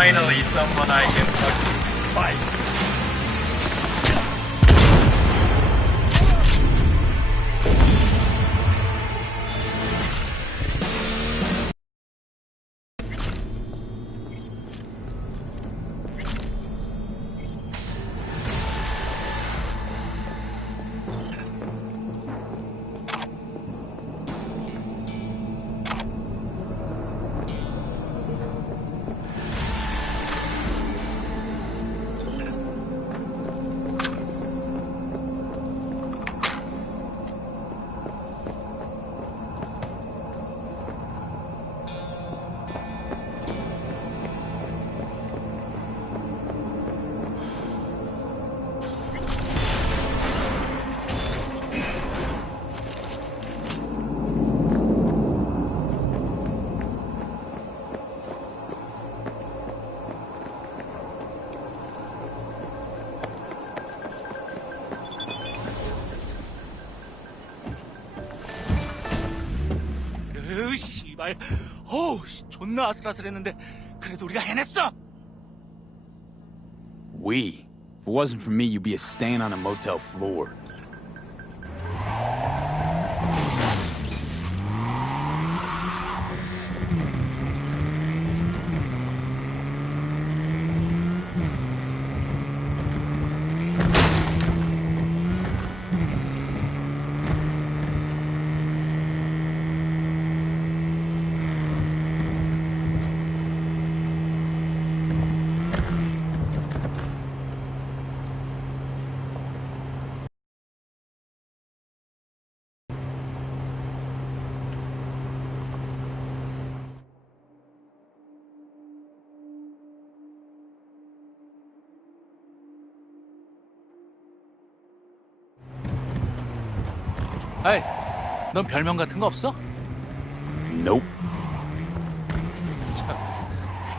Finally, someone I can fight. 씨발, 어우, 존나 아슬아슬했는데 그래도 우리가 해냈어. We. If it wasn't for me, you'd be a stain on a motel floor. 에이, 넌 별명 같은 거 없어? Nope.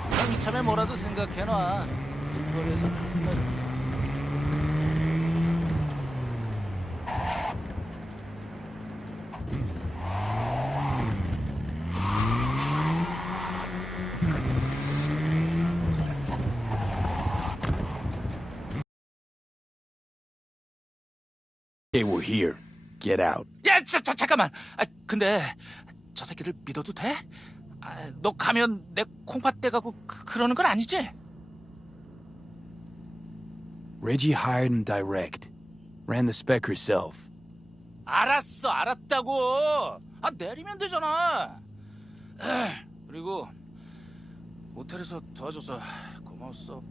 넌 이참에 뭐라도 생각해놔. 길거리에서 Okay, we're here. Get out. 야, 잠깐만. 근데 저 새끼를 믿어도 돼? 너 가면 내 콩팥 떼가고 그러는 건 아니지? Reggie hired him direct. Ran the spec herself. 알았다고. 내리면 되잖아. 그리고 모텔에서 도와줘서 고마웠어.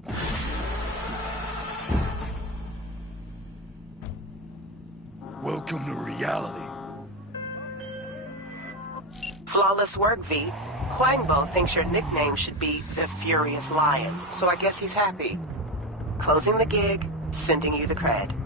Welcome to reality. Flawless work, V. Huangbo thinks your nickname should be the Furious Lion, so I guess he's happy. Closing the gig, sending you the cred.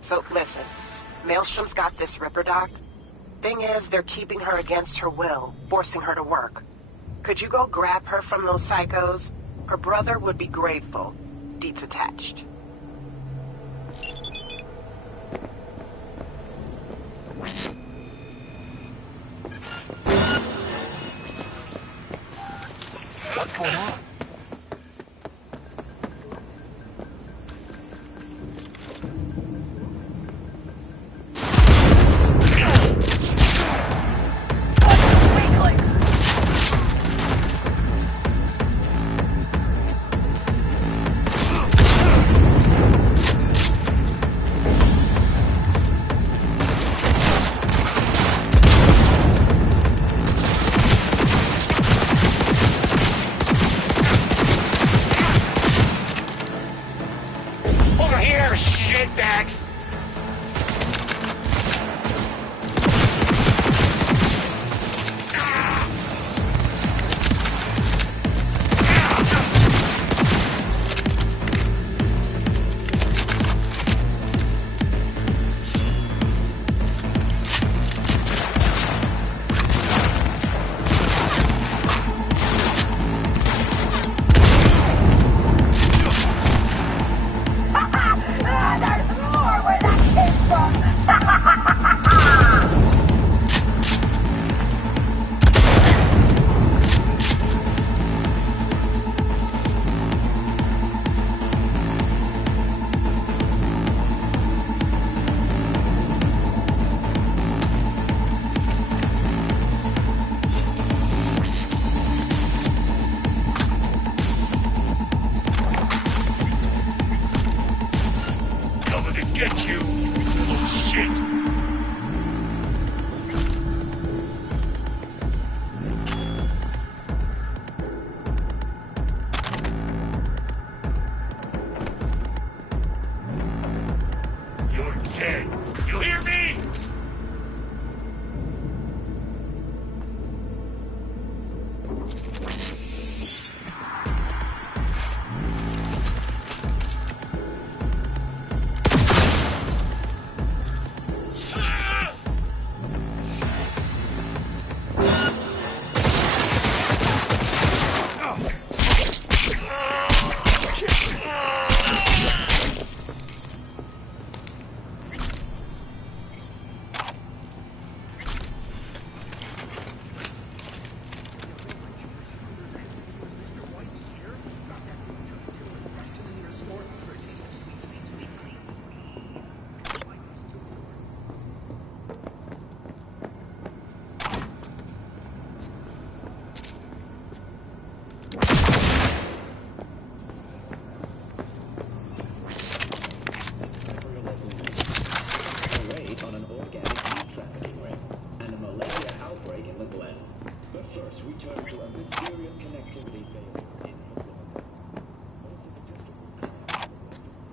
So, listen. Maelstrom's got this Ripper docked. Thing is, they're keeping her against her will, forcing her to work. Could you go grab her from those psychos? Her brother would be grateful. Deets attached. What's going on? Over here, shitbags! There's more where that came from! Coming to get you, you little shit! You're dead. You hear me? Raid on an organic meat trafficking ring and a malaria outbreak in the Glen. But first, we turn to a mysterious connectivity failure in Hillsborough. Most of the district was connected to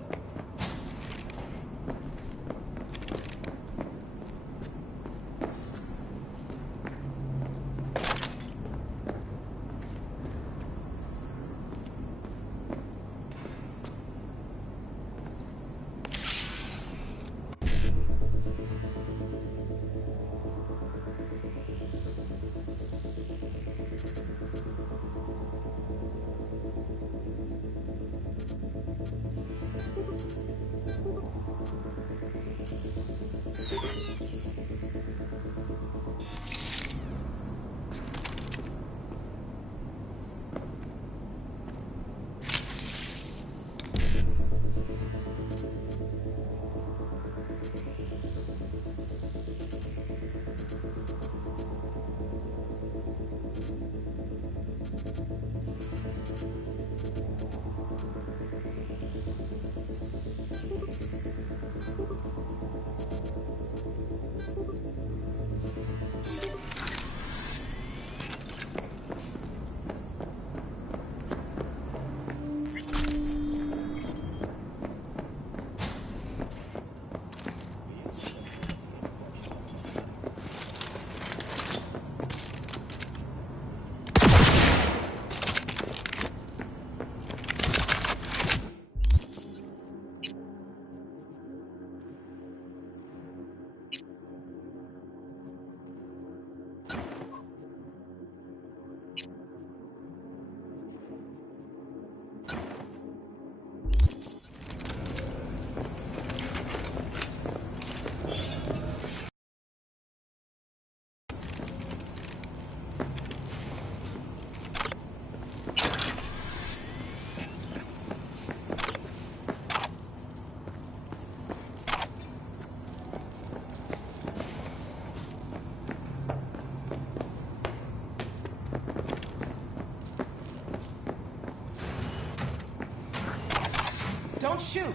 don't shoot.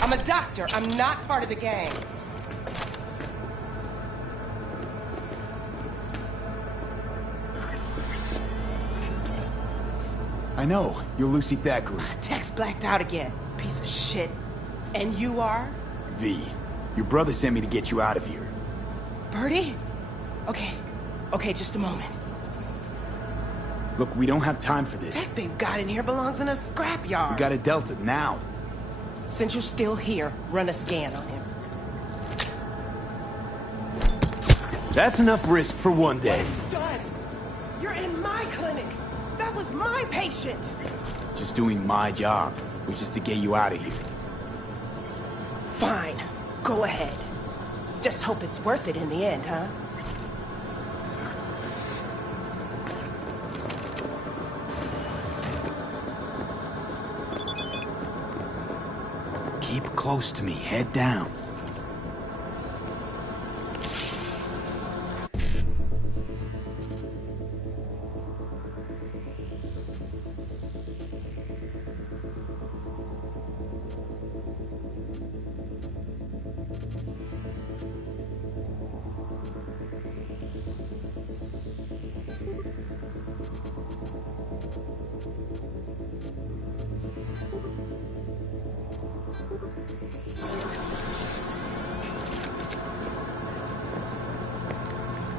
I'm a doctor. I'm not part of the gang. I know, you're Lucy Thackeray. Text blacked out again. Piece of shit. And you are? V. Your brother sent me to get you out of here. Birdie? Okay. Okay, just a moment. Look, we don't have time for this. That they've got in here belongs in a scrapyard. We got a Delta, now. Since you're still here, run a scan on him. That's enough risk for one day. Done. You're in my clinic. That was my patient. Just doing my job, which is to get you out of here. Fine. Go ahead. Just hope it's worth it in the end, huh? Keep close to me, head down.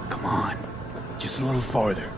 Come on, just a little farther.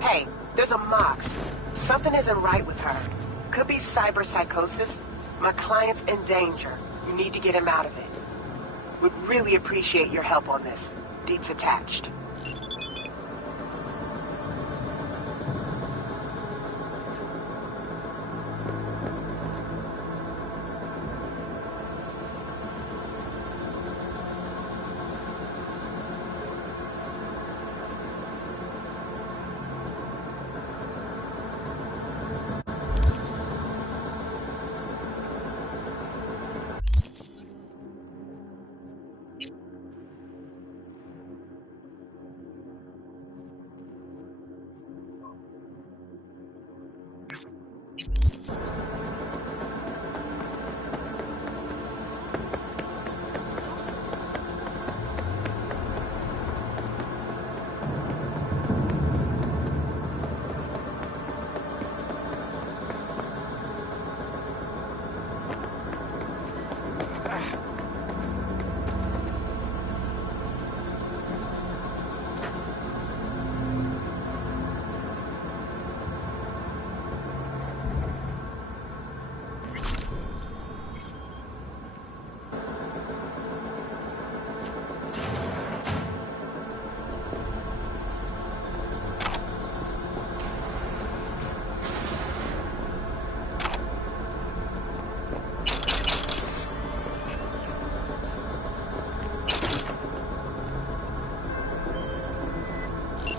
Hey, there's a Mox. Something isn't right with her. Could be cyberpsychosis. My client's in danger. You need to get him out of it. Would really appreciate your help on this. Deets attached.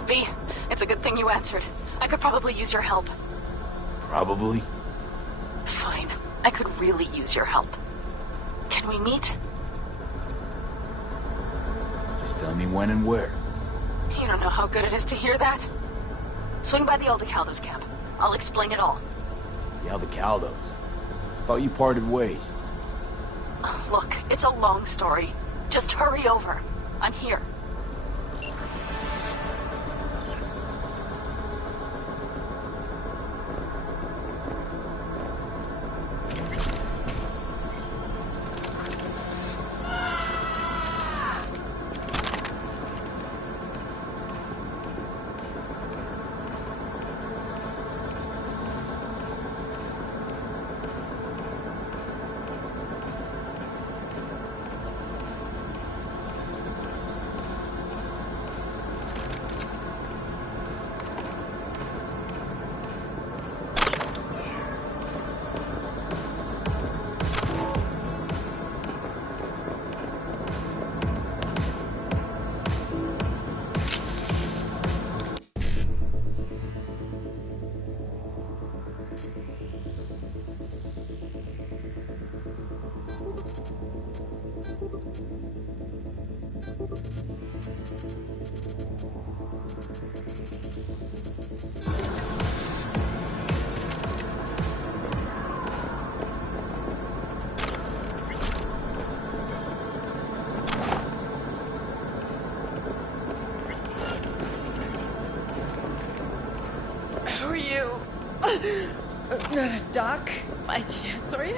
V, it's a good thing you answered. I could probably use your help. Probably. Fine. I could really use your help. Can we meet? Just tell me when and where. You don't know how good it is to hear that. Swing by the Aldecaldos camp. I'll explain it all. The Aldecaldos. Thought you parted ways. Look, it's a long story. Just hurry over. I'm here. Who are you? Not a doc, by chance, are you?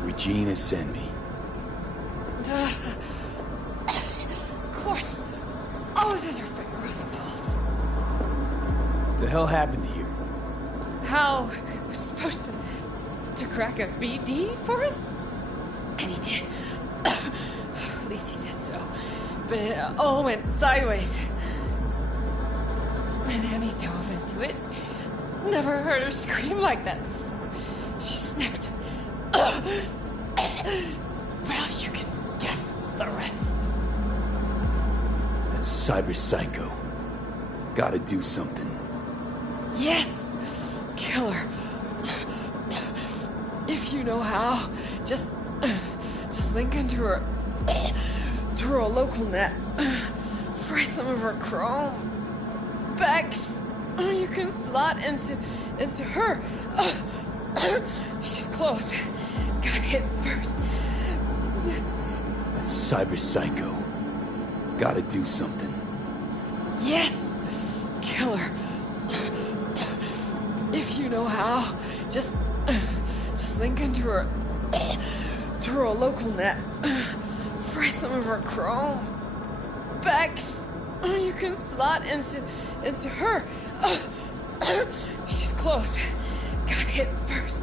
Regina sent me. Of course. Always has her finger on the pulse. The hell happened to you? Hal was supposed to crack a BD for us? And he did. At least he said so. But it all went sideways. And Annie dove into it. Never heard her scream like that before. She snipped. Well, you can guess the rest. That's Cyber Psycho. Gotta do something. Yes! Kill her. If you know how, just link into her through a local net. Fry some of her chrome. Bex, you can slot into her. She's close. Got hit first. That's Cyber Psycho. Gotta do something. Yes! Kill her. If you know how, just link into her through a local net. Fry some of her chrome. Bex, you can slot into her. She's close. Got hit first.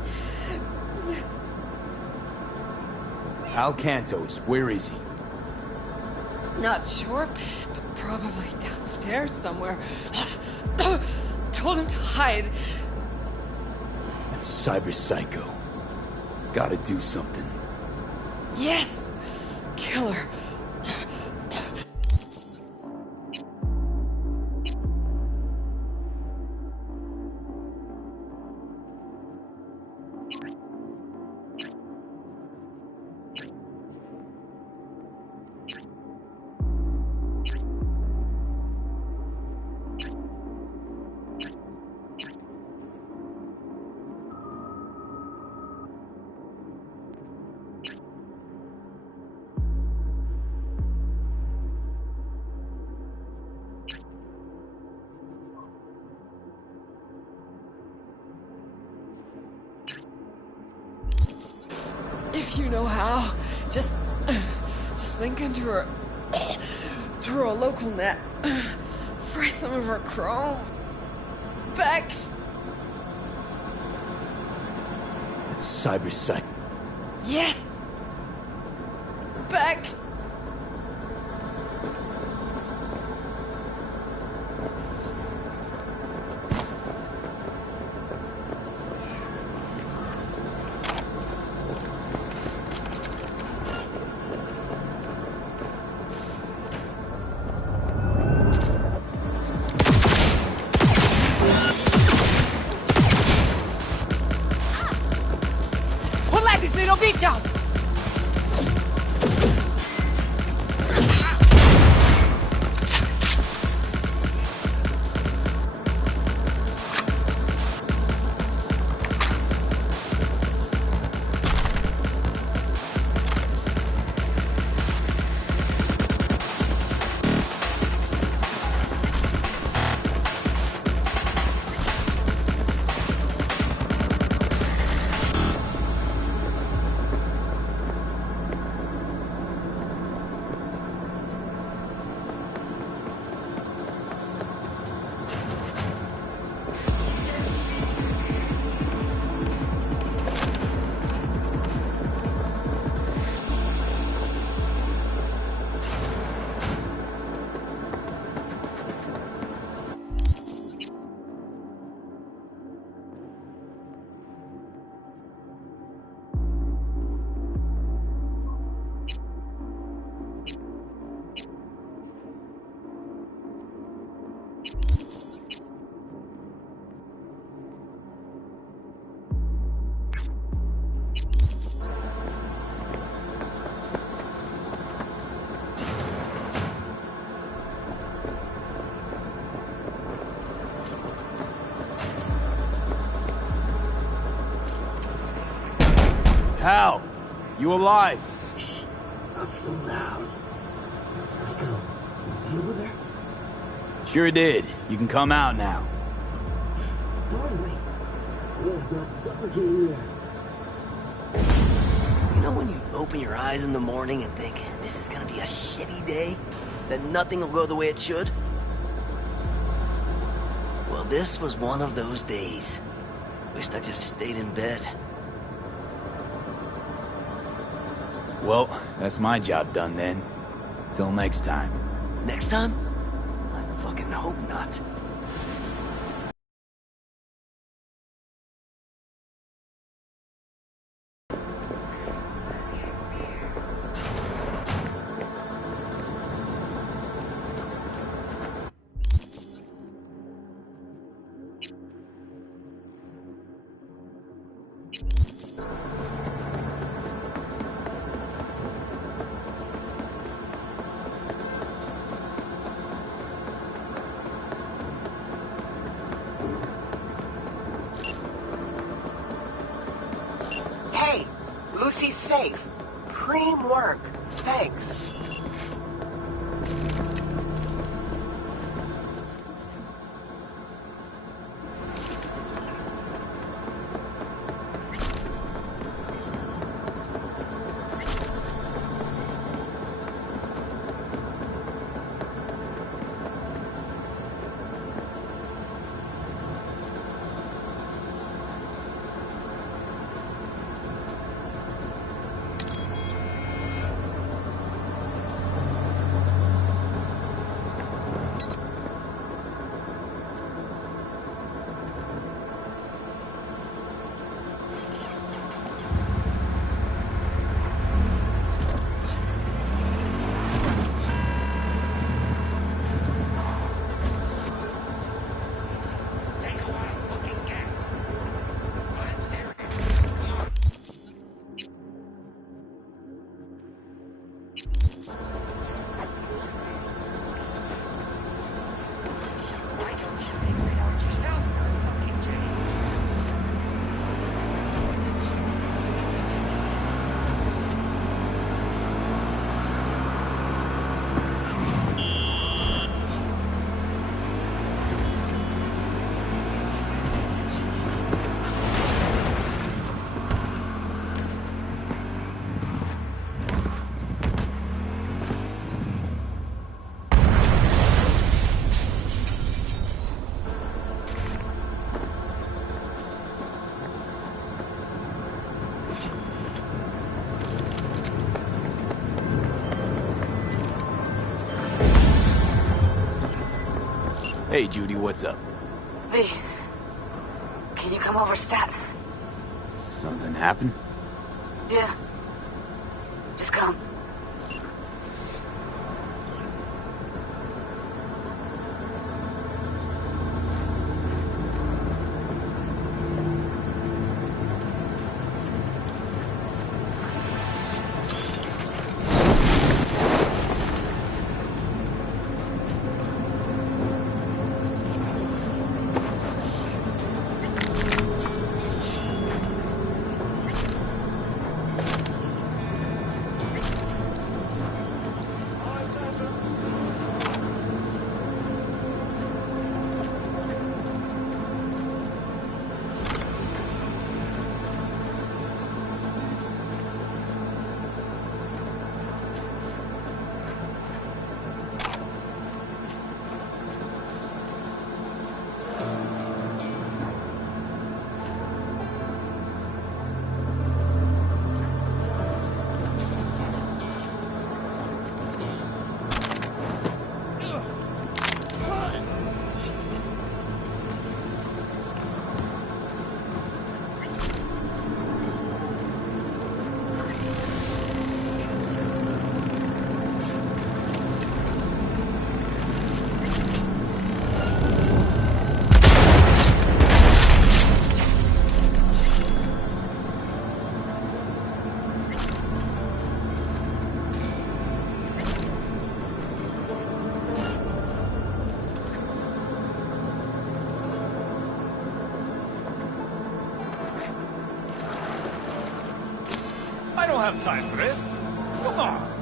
Al Cantos, where is he? Not sure, but probably downstairs somewhere. Told him to hide. That's Cyber Psycho. Gotta do something. Yes! Kill her. You know how. Just link into her through a local net. Fry some of her chrome. Bex. It's cyber. Yes. Bex. Hal, you alive? Shh, not so loud. Psycho, you deal with her? Sure did. You can come out now. Finally. We've got suffocating there. You know when you open your eyes in the morning and think, this is gonna be a shitty day? That nothing will go the way it should? Well, this was one of those days. Wished I just stayed in bed. Well, that's my job done then. Till next time. Next time? I fucking hope not. Hey, Lucy's safe. Preem work. Thanks. Hey, Judy, what's up? V, can you come over, stat? Something happened? Yeah. Just come. I don't have time for this. Come on.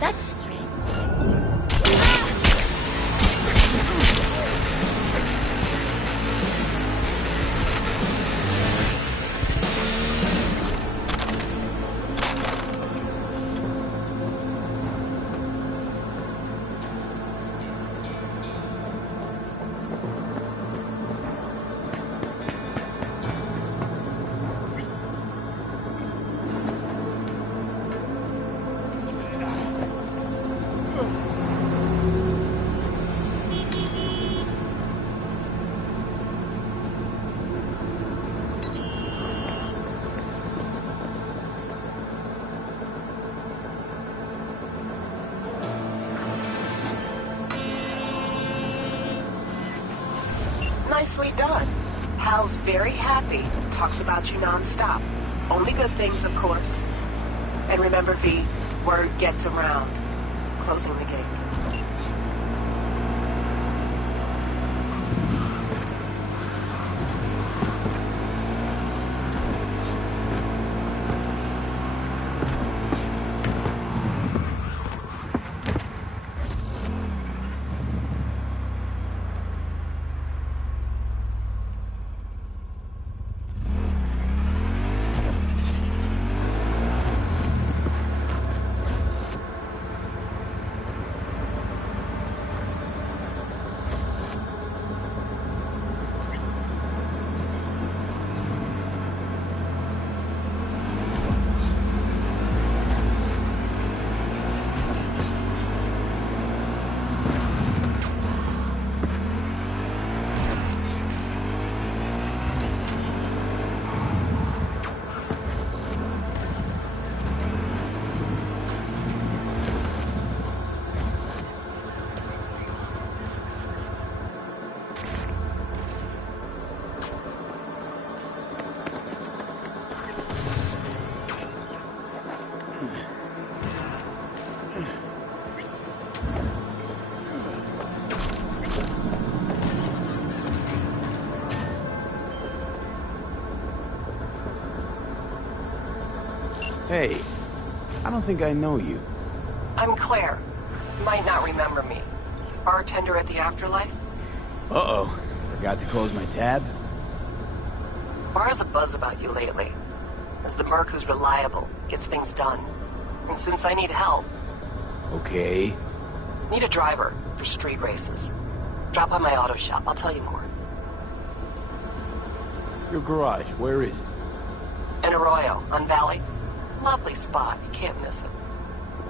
That's strange. Nicely done. Hal's very happy. Talks about you nonstop. Only good things, of course. And remember, V, word gets around. Closing the gate. Hey, I don't think I know you. I'm Claire. Might not remember me. Bartender at the Afterlife? Uh-oh. Forgot to close my tab? Bar has a buzz about you lately. As the merc who's reliable, gets things done. And since I need help... Okay. Need a driver for street races. Drop by my auto shop, I'll tell you more. Your garage, where is it? In Arroyo, on Valley. Lovely spot, you can't miss it.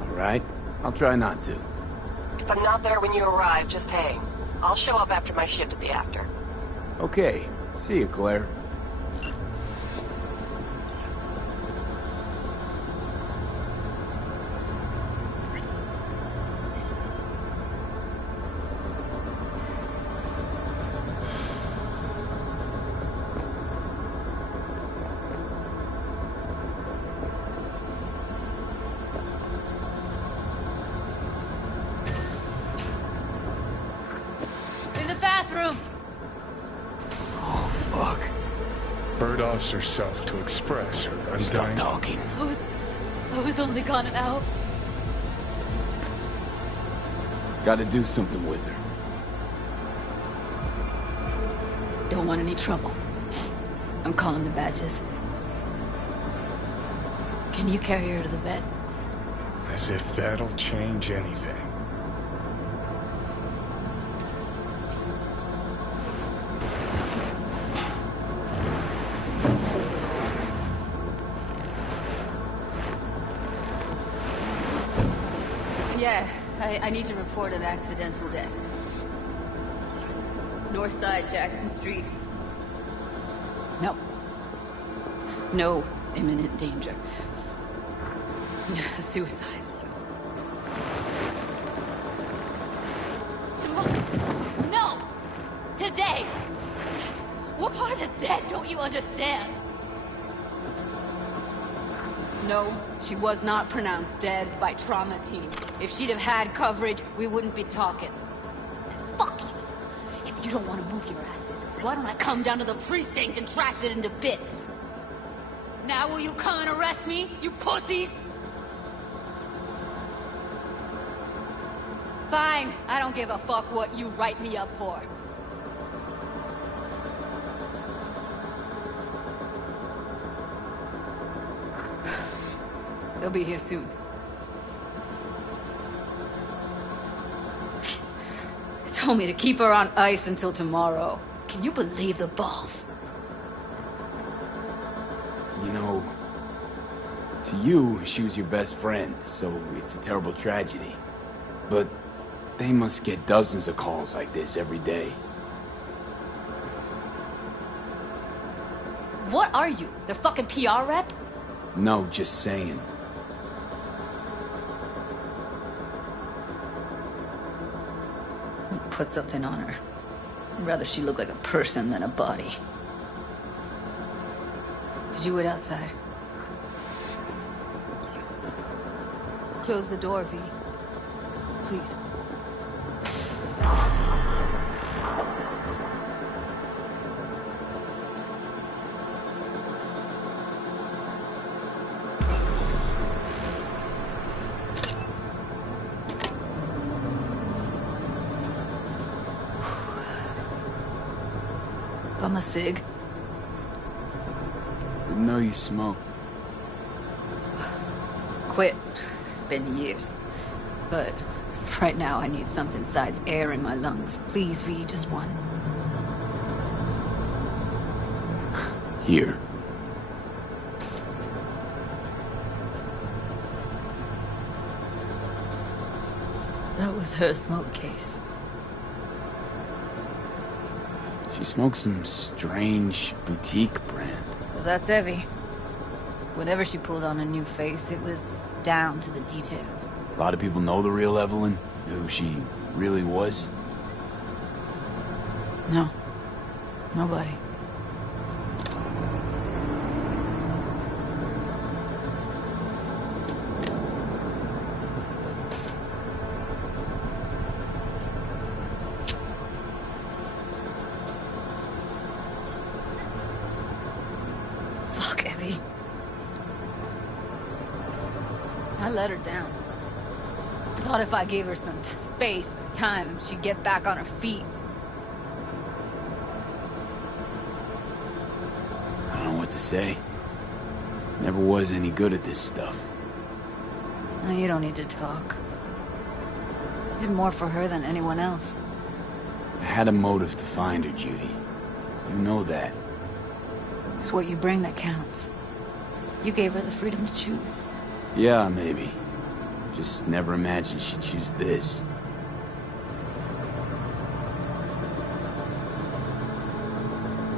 Alright, I'll try not to. If I'm not there when you arrive, just hang. I'll show up after my shift at the after. Okay, see you, Claire. Bird Officer Self to express her undying... Stop talking. I was only gone an hour. Gotta do something with her. Don't want any trouble. I'm calling the badges. Can you carry her to the bed? As if that'll change anything. Yeah, I need to report an accidental death. North side, Jackson Street. No. No imminent danger. Suicide. Tomorrow. No! Today! What part of dead don't you understand? No, she was not pronounced dead by trauma team. If she'd have had coverage, we wouldn't be talking. Fuck you! If you don't want to move your asses, why don't I come down to the precinct and trash it into bits? Now will you come and arrest me, you pussies? Fine, I don't give a fuck what you write me up for. They'll be here soon. Told me to keep her on ice until tomorrow. Can you believe the balls? You know, to you, she was your best friend, so it's a terrible tragedy. But they must get dozens of calls like this every day. What are you? Their fucking PR rep? No, just saying. Put something on her. I'd rather she look like a person than a body. Could you wait outside? Close the door, V. Please. Bum a cig. Didn't know you smoked. Quit. It's been years. But right now I need something besides air in my lungs. Please, V, just one. Here. That was her smoke case. She smokes some strange boutique brand. Well, that's Evie. Whenever she pulled on a new face, it was down to the details. A lot of people know the real Evelyn, who she really was. No. Nobody. I let her down. I thought if I gave her some space, time, she'd get back on her feet. I don't know what to say. Never was any good at this stuff. No, you don't need to talk. I did more for her than anyone else. I had a motive to find her, Judy. You know that. It's what you bring that counts. You gave her the freedom to choose. Yeah, maybe. Just never imagined she'd choose this.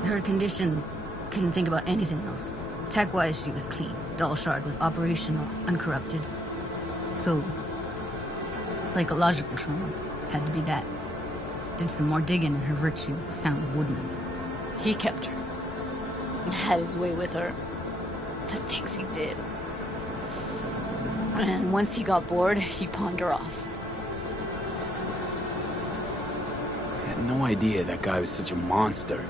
Her condition, couldn't think about anything else. Tech-wise, she was clean. Doll Shard was operational, uncorrupted. So, psychological trauma had to be that. Did some more digging and her virtues, found Woodman. He kept her. Had his way with her. The things he did. And once he got bored, he pawned her off. I had no idea that guy was such a monster.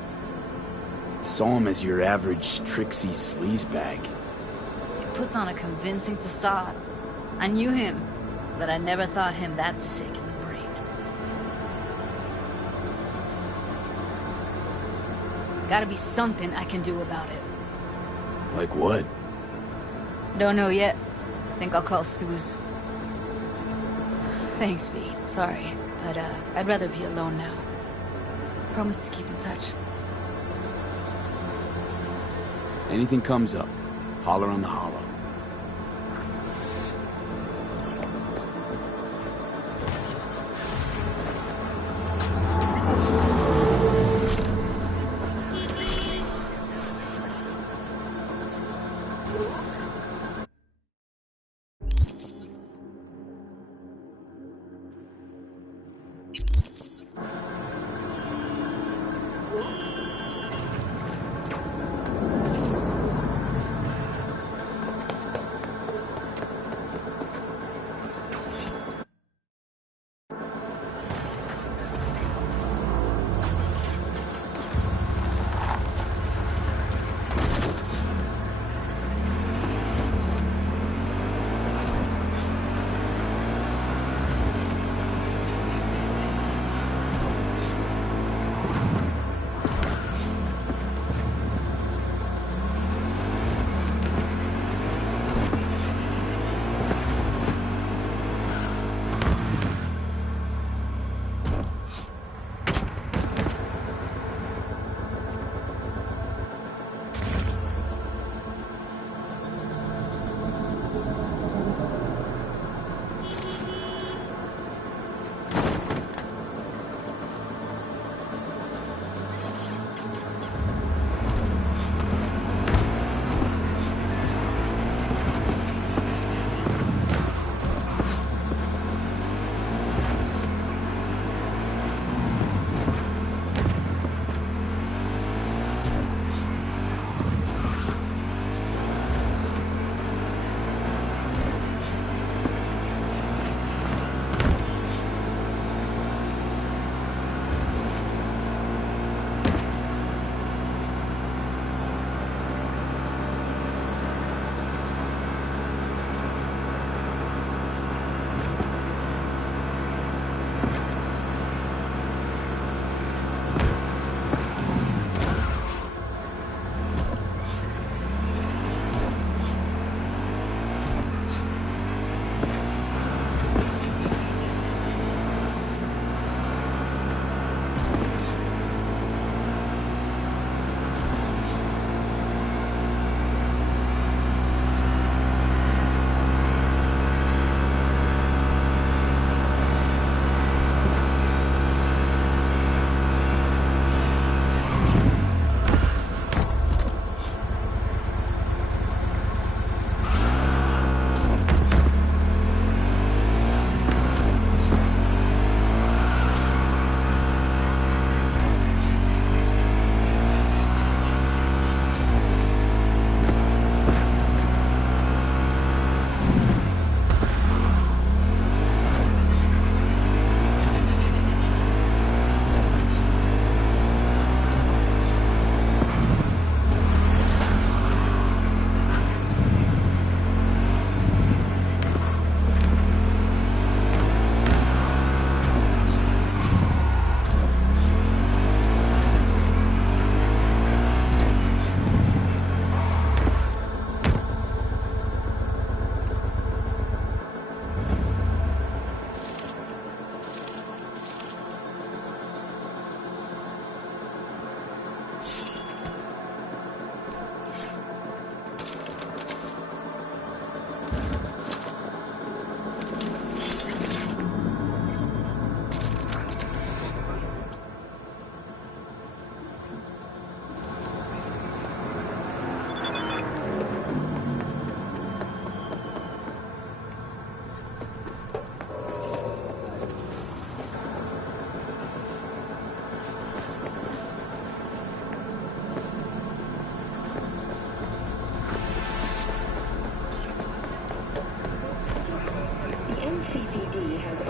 Saw him as your average tricksy sleazebag. He puts on a convincing facade. I knew him, but I never thought him that sick in the brain. Gotta be something I can do about it. Like what? Don't know yet. Think I'll call Suze. Thanks, V. Sorry, but I'd rather be alone now. Promise to keep in touch. Anything comes up, holler on the hollow.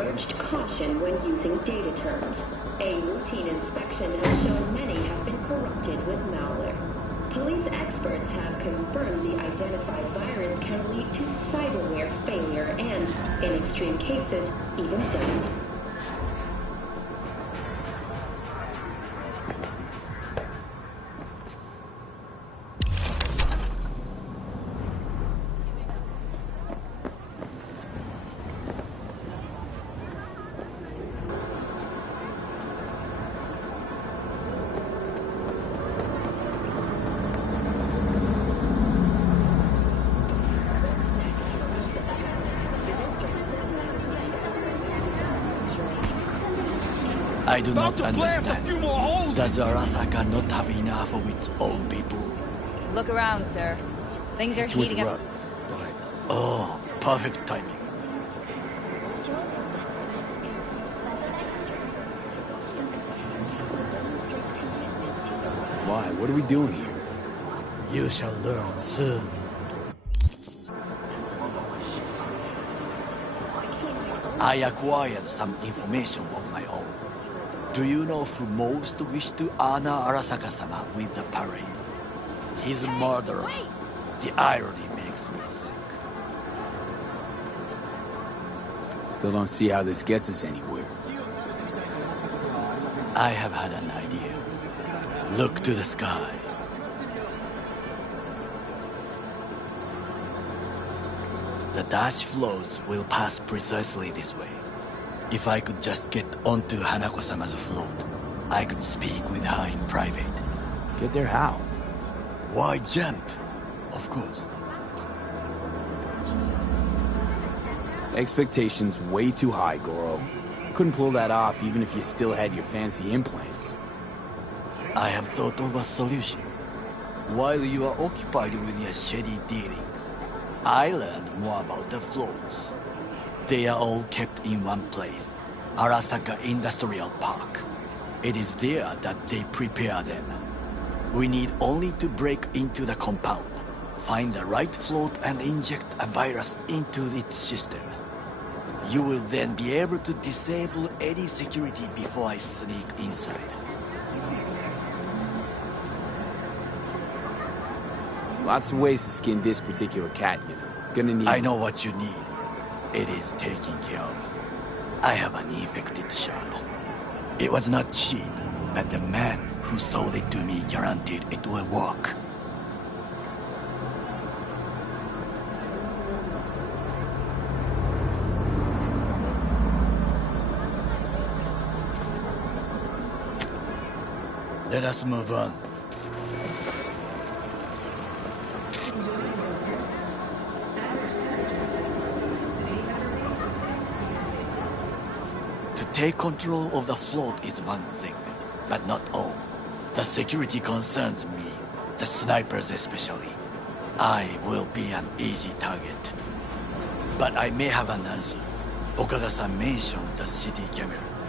urged caution when using data terms. A routine inspection has shown many have been corrupted with malware. Police experts have confirmed the identified virus can lead to cyberware failure and, in extreme cases, even death. I do not understand. Does Arasaka not have enough of its own people? Look around, sir. Things are heating up. Oh, perfect timing. Why? What are we doing here? You shall learn soon. I acquired some information of my own. Do you know who most wished to honor Arasaka-sama with the parade? His murderer. The irony makes me sick. Still don't see how this gets us anywhere. I have had an idea. Look to the sky. The dash floats will pass precisely this way. If I could just get onto Hanako-sama's float, I could speak with her in private. Get there how? Why jump? Of course. Expectations way too high, Goro. Couldn't pull that off even if you still had your fancy implants. I have thought of a solution. While you are occupied with your shady dealings, I learned more about the floats. They are all kept in one place, Arasaka Industrial Park. It is there that they prepare them. We need only to break into the compound, find the right float and inject a virus into its system. You will then be able to disable any security before I sneak inside. Lots of ways to skin this particular cat, you know. Gonna need... I know what you need. It is taken care of. I have an infected shard. It was not cheap, but the man who sold it to me guaranteed it will work. Let us move on. To take control of the float is one thing, but not all. The security concerns me, the snipers especially. I will be an easy target. But I may have an answer. Okada-san mentioned the city cameras.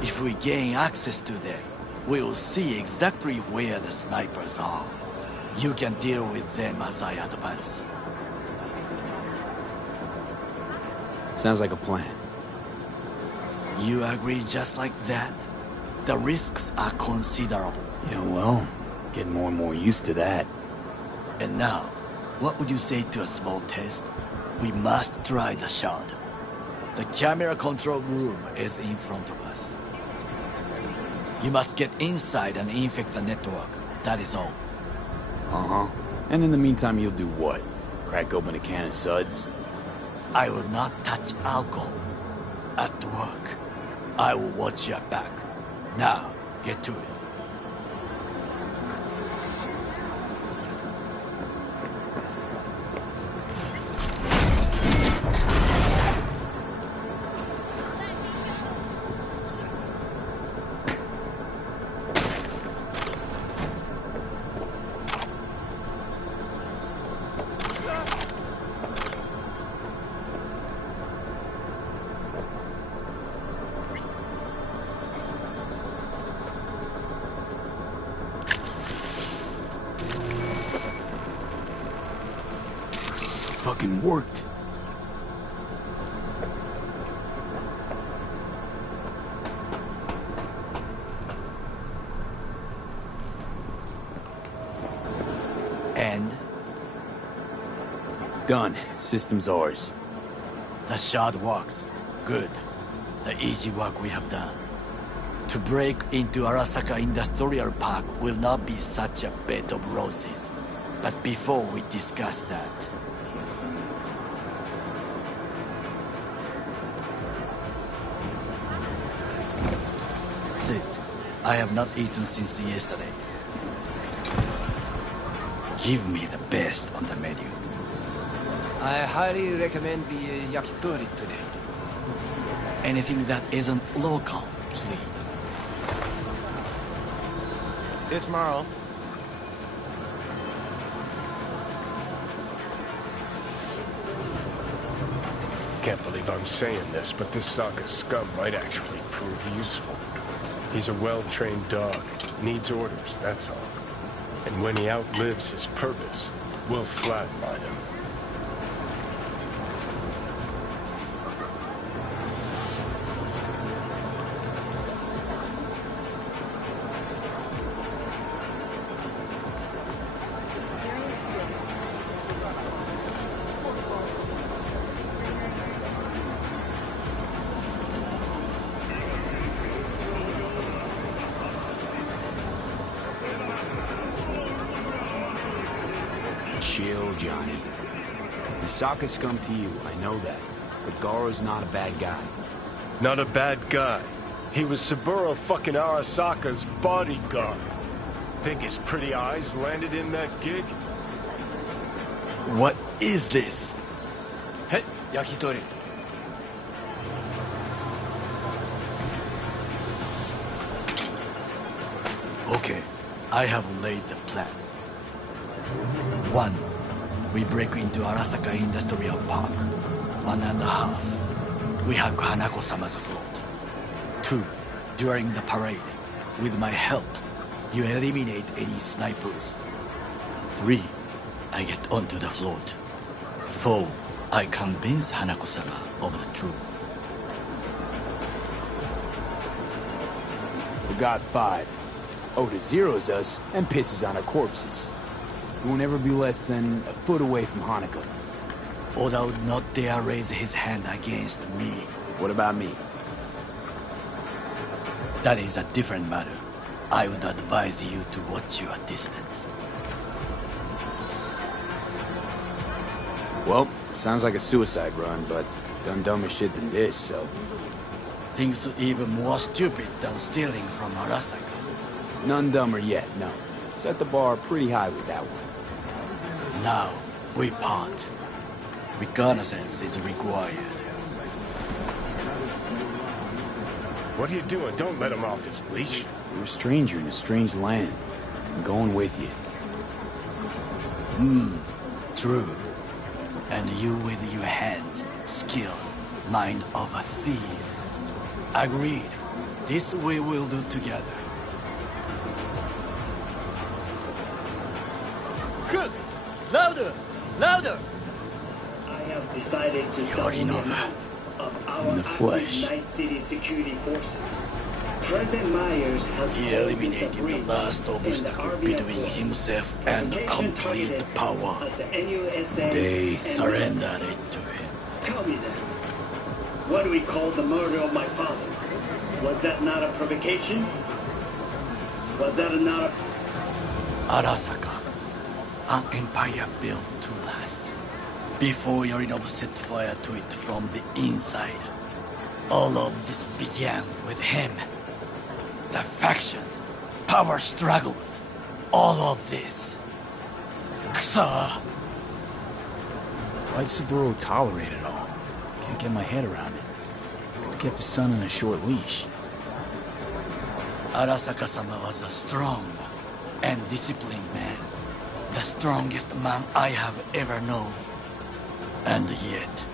If we gain access to them, we will see exactly where the snipers are. You can deal with them as I advance. Sounds like a plan. You agree just like that? The risks are considerable. Yeah, well, getting more and more used to that. And now, what would you say to a small test? We must try the shard. The camera control room is in front of us. You must get inside and infect the network. That is all. Uh-huh. And in the meantime, you'll do what? Crack open a can of suds? I will not touch alcohol. At work. I will watch your back. Now, get to it. Fucking worked. Done. System's ours. The shard works. Good. The easy work we have done. To break into Arasaka Industrial Park will not be such a bed of roses. But before we discuss that... Sit. I have not eaten since yesterday. Give me the best on the menu. I highly recommend the yakitori today. Anything that isn't local, please. See you tomorrow. Can't believe I'm saying this, but this Saka scum might actually prove useful. He's a well-trained dog. Needs orders, that's all. And when he outlives his purpose, we'll flatline him. Chill, Johnny. The Saka scum to you, I know that. But Garo's not a bad guy. Not a bad guy. He was Saburo fucking Arasaka's bodyguard. Think his pretty eyes landed in that gig? What is this? Hey, yakitori. Okay, I have laid the plan. 1. We break into Arasaka Industrial Park. 1.5. We hack Hanako-sama's float. 2. During the parade, with my help, you eliminate any snipers. 3. I get onto the float. 4. I convince Hanako-sama of the truth. Forgot 5. Oda zeros us and pisses on our corpses. He won't ever be less than a foot away from Hanako. Oda would not dare raise his hand against me. What about me? That is a different matter. I would advise you to watch your distance. Well, sounds like a suicide run, but done dumber shit than this, so... Things even more stupid than stealing from Arasaka. None dumber yet, no. Set the bar pretty high with that one. Now, we part. Reconnaissance is required. What are you doing? Don't let him off his leash. You're a stranger in a strange land. I'm going with you. True. And you with your hands, skills, mind of a thief. Agreed. This we will do together. Cook! Louder! Louder! I have decided to join of our In the flesh. Night City security forces. President Myers has He eliminated the last obstacle between himself and complete power. They surrendered it to him. Tell me then, what do we call the murder of my father? Was that not a provocation? Was that not a... Arasaka, an empire built to last. Before Yorinobu set fire to it from the inside. All of this began with him. The factions, power struggles, all of this. Ksa! Why'd Saburo tolerate it all? Can't get my head around it. Kept his son on a short leash. Arasaka-sama was a strong and disciplined man. The strongest man I have ever known. And yet,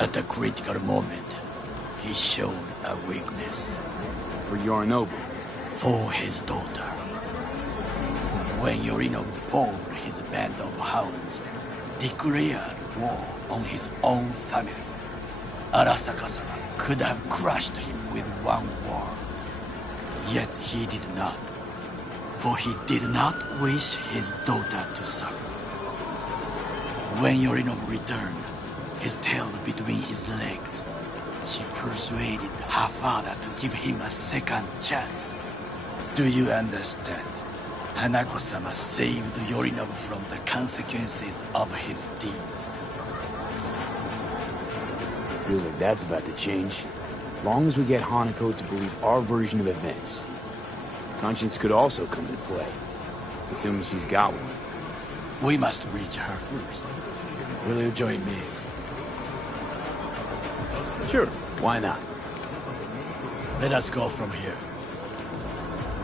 at a critical moment, he showed a weakness. For Yorinobu? For his daughter. When Yorinobu formed his band of hounds, declared war on his own family, Arasaka-sama could have crushed him with one word. Yet he did not. For he did not wish his daughter to suffer. When Yorinov returned, his tail between his legs, she persuaded her father to give him a second chance. Do you understand? Hanako-sama saved Yorinov from the consequences of his deeds. Feels like that's about to change. As long as we get Hanako to believe our version of events. Conscience could also come into play, assuming she's got one. We must reach her first. Will you join me? Sure, why not? Let us go from here.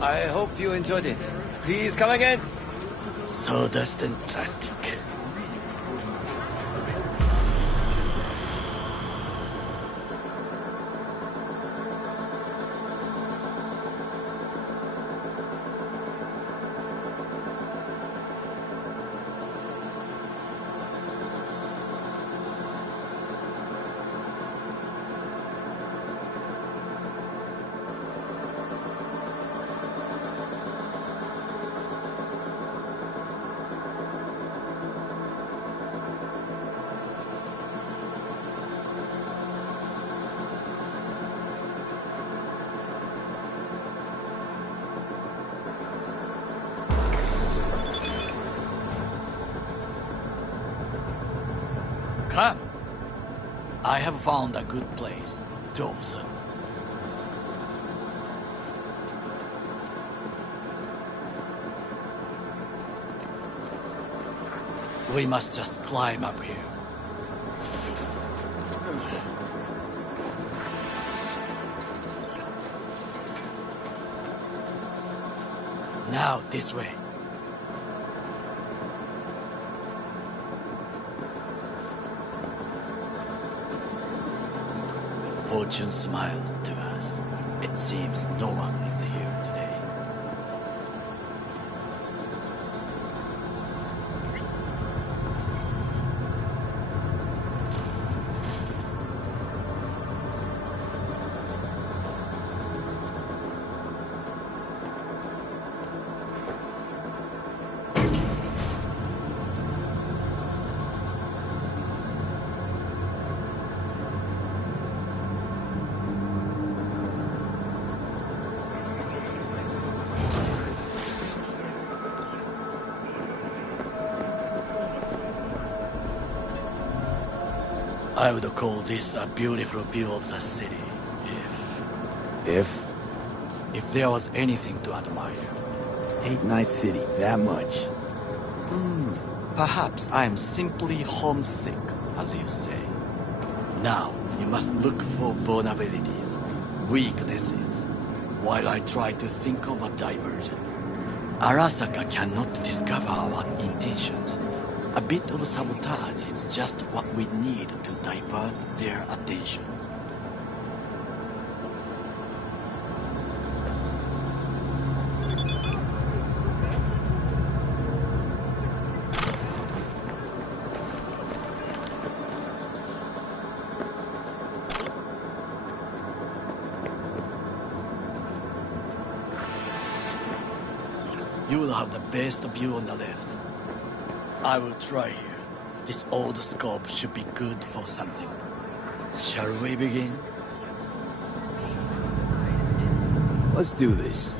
I hope you enjoyed it. Please come again. Sawdust and plastic. Come. I have found a good place to observe. We must just climb up here. Now, this way. Fortune smiles to us. It seems no one is here today. I would call this a beautiful view of the city, if there was anything to admire. Hate Night City that much. Perhaps I am simply homesick, as you say. Now, you must look for vulnerabilities, weaknesses, while I try to think of a diversion. Arasaka cannot discover our intentions. A bit of sabotage is just what we need to divert their attention. You will have the best view on the left. I will try here. This old scope should be good for something. Shall we begin? Let's do this.